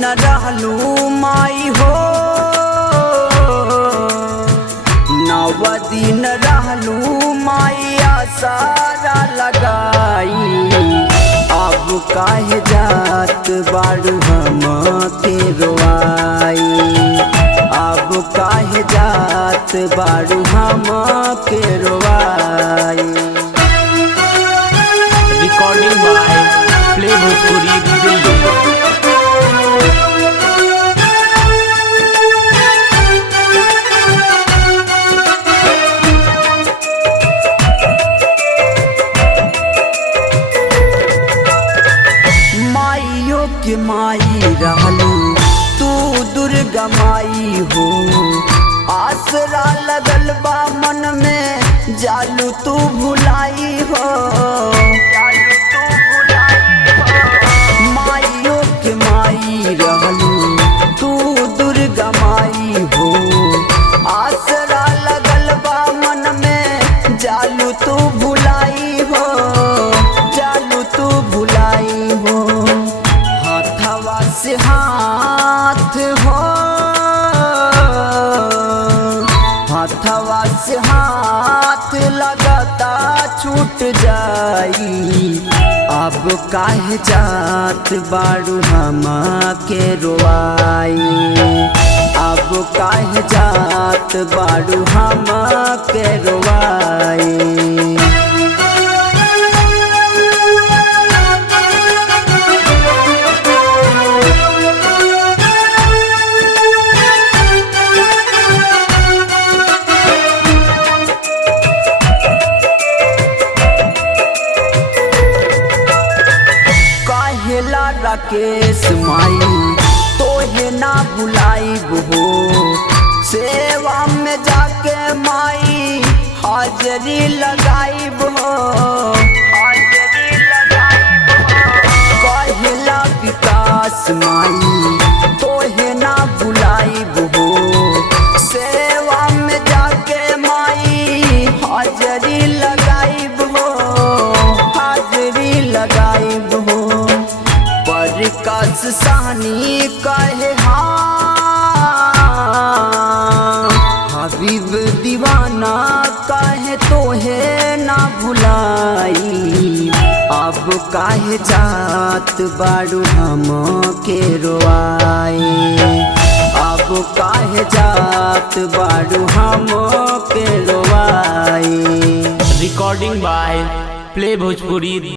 दिन रहलू माई हो, 9 दिन रहलू माई आसारा लगाई। अब काहे जात बाड़ू हम के रोआई, अब काहे जात बाड़ू हम के रोआई। Recording by play Bhojpuri Delhi. माइयों के माई रहलू तू दुर्गा माई हो, आसरा लगल बा मन में जालू तू भुलाई हो। माइयों के माई रहलू तू दुर्गा माई हो, आसरा लगल बा मन में जालू तू भुलाई हो, जालू तू भुलाई हो। हाथवा से हाथ हो, हाथवा से हाथ लगाता छूट जाई। अब काहे जात बाड़ू हम के रोआई, अब काहे जात बाड़ू हम के रोआई। राकेश माई तोहे ना भुलाइब हो, सेवा में जाके माई हाजरी लगाइब हो, हाजरी लगाइब हो। कहला विकास माई तोहे ना भुलाइब हो, सेवा में जाके माई हाजरी लगाइब हो, हाजरी लगाइब हो। विकास सानी कहे हाँ, हबीब दीवाना कहे तोहे ना भुलाई। अब काहे जात बाड़ू हम के रोआई, अब काहे जात बाड़ू हम के रोआई। Recording by play Bhojpuri.